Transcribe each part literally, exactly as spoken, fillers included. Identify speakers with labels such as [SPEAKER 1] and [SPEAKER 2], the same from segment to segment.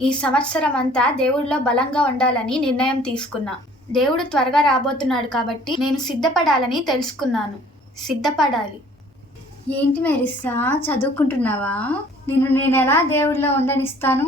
[SPEAKER 1] ఈ సంవత్సరం అంతా దేవుడిలో బలంగా ఉండాలని నిర్ణయం తీసుకున్నా. దేవుడు త్వరగా రాబోతున్నాడు కాబట్టి నేను సిద్ధపడాలని తెలుసుకున్నాను. సిద్ధపడాలి.
[SPEAKER 2] ఏంటి మెరిస్సా, చదువుకుంటున్నావా? నిన్ను నేను ఎలా దేవుడిలో ఉండనిస్తాను?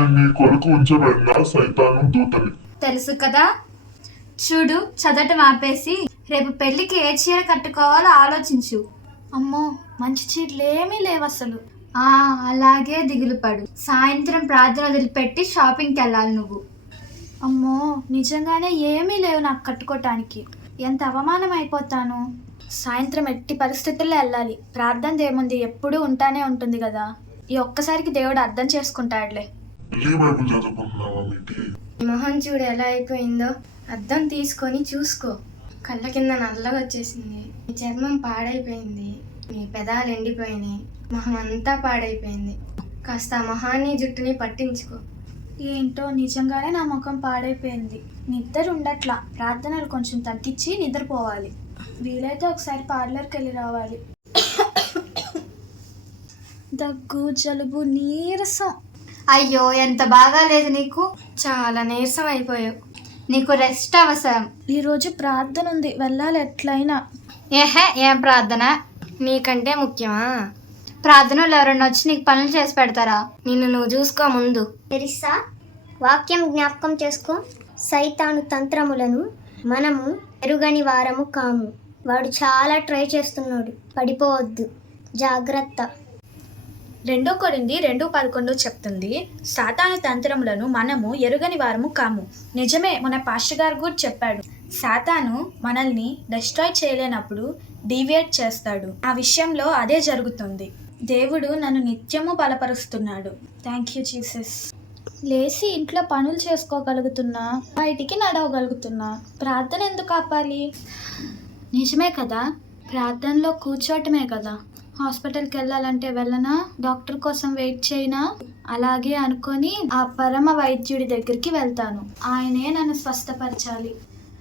[SPEAKER 2] తెలుసు కదా. చూడు, చదవటం ఆపేసి రేపు పెళ్లికి ఏ చీర కట్టుకోవాలో ఆలోచించు.
[SPEAKER 1] అమ్మో, మంచి చీరలు ఏమీ లేవు అసలు.
[SPEAKER 2] ఆ అలాగే దిగులు పడు. సాయంత్రం ప్రార్థన వదిలిపెట్టి షాపింగ్కి వెళ్ళాలి నువ్వు.
[SPEAKER 1] అమ్మో, నిజంగానే ఏమీ లేవు నాకు కట్టుకోవటానికి. ఎంత అవమానం అయిపోతాను. సాయంత్రం ఎట్టి పరిస్థితుల్లో వెళ్ళాలి. ప్రార్థన ఏముంది, ఎప్పుడూ ఉంటానే ఉంటుంది కదా. ఈ ఒక్కసారికి దేవుడు అర్థం చేసుకుంటాడులే.
[SPEAKER 3] మొహం చూడు ఎలా అయిపోయిందో. అద్దం తీసుకొని చూసుకో. కళ్ళ కింద నల్లగా వచ్చేసింది. మీ చర్మం పాడైపోయింది. మీ పెదాలు ఎండిపోయినాయి. మొహం అంతా పాడైపోయింది. కాస్త మొహాన్ని జుట్టుని పట్టించుకో.
[SPEAKER 1] ఏంటో నిజంగానే నా ముఖం పాడైపోయింది. నిద్ర ఉండట్లా. ప్రార్థనలు కొంచెం తగ్గించి నిద్రపోవాలి. వీలైతే ఒకసారి పార్లర్కి వెళ్ళి రావాలి. దగ్గు, జలుబు, నీరసం.
[SPEAKER 2] అయ్యో, ఎంత బాగా లేదు నీకు.
[SPEAKER 3] చాలా నీరసం అయిపోయావు.
[SPEAKER 2] నీకు రెస్ట్ అవసరం.
[SPEAKER 1] ఈరోజు ప్రార్థన ఉంది, వెళ్ళాలి ఎట్లయినా.
[SPEAKER 2] ఏహే, ఏం ప్రార్థన?
[SPEAKER 3] నీకంటే ముఖ్యమా?
[SPEAKER 2] ప్రార్థనలు ఎవరన్నా వచ్చి నీకు పనులు చేసి పెడతారా?
[SPEAKER 3] నిన్ను నువ్వు చూసుకో ముందు.
[SPEAKER 4] మెరిస్సా, వాక్యం జ్ఞాపకం చేసుకో. సైతాను తంత్రములను మనము ఎరుగని వారము కాము. వాడు చాలా ట్రై చేస్తున్నాడు. పడిపోవద్దు, జాగ్రత్త.
[SPEAKER 1] రెండో కొరింథీ రెండు పదకొండు చెప్తుంది, సాతాను తంత్రములను మనము ఎరుగని వారము కాము. నిజమే, మన పాస్టర్ గారు కూడా చెప్పాడు. సాతాను మనల్ని డిస్ట్రాయ్ చేయలేనప్పుడు డీవియేట్ చేస్తాడు. ఆ విషయంలో అదే జరుగుతుంది. దేవుడు నన్ను నిత్యము బలపరుస్తున్నాడు. Thank you Jesus. లేచి ఇంట్లో పనులు చేసుకోగలుగుతున్నా, బయటికి నడవగలుగుతున్నా. ప్రార్థన ఎందుకు ఆపాలి? నిజమే కదా, ప్రార్థనలో కూర్చోవటమే కదా. హాస్పిటల్కి వెళ్ళాలంటే వెళ్ళనా? డాక్టర్ కోసం వెయిట్ చేయనా? అలాగే అనుకొని ఆ పరమ వైద్యుడి దగ్గరికి వెళ్తాను. ఆయనే నన్ను స్వస్థపరచాలి.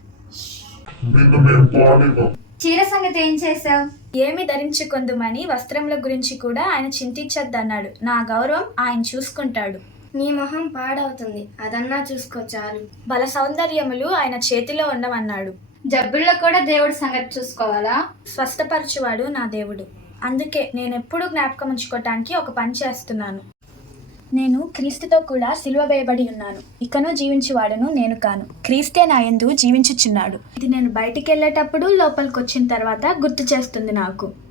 [SPEAKER 2] చీర సంగతి ఏం చేసావు?
[SPEAKER 1] ఏమి ధరించుకుందుమని వస్త్రముల గురించి కూడా ఆయన చింతించద్దన్నాడు. నా గౌరవం ఆయన చూసుకుంటాడు.
[SPEAKER 3] నీ మొహం పాడవుతుంది, అదన్నా చూసుకో చాలు.
[SPEAKER 1] బల సౌందర్యములు ఆయన చేతిలో ఉండమన్నాడు.
[SPEAKER 2] జబ్బుల్లో కూడా దేవుడి సంగతి చూసుకోవాలా?
[SPEAKER 1] స్వస్థపరచువాడు నా దేవుడు. అందుకే నేను ఎప్పుడూ జ్ఞాపకం ఉంచుకోవటానికి ఒక పని చేస్తున్నాను. నేను క్రీస్తుతో కూడా సిలువ వేయబడి ఉన్నాను. ఇకను జీవించువాడును నేను కాను, క్రీస్తే నా యందు జీవించుచున్నాడు. ఇది నేను బయటికి వెళ్ళేటప్పుడు, లోపలికి వచ్చిన తర్వాత గుర్తు చేస్తుంది నాకు.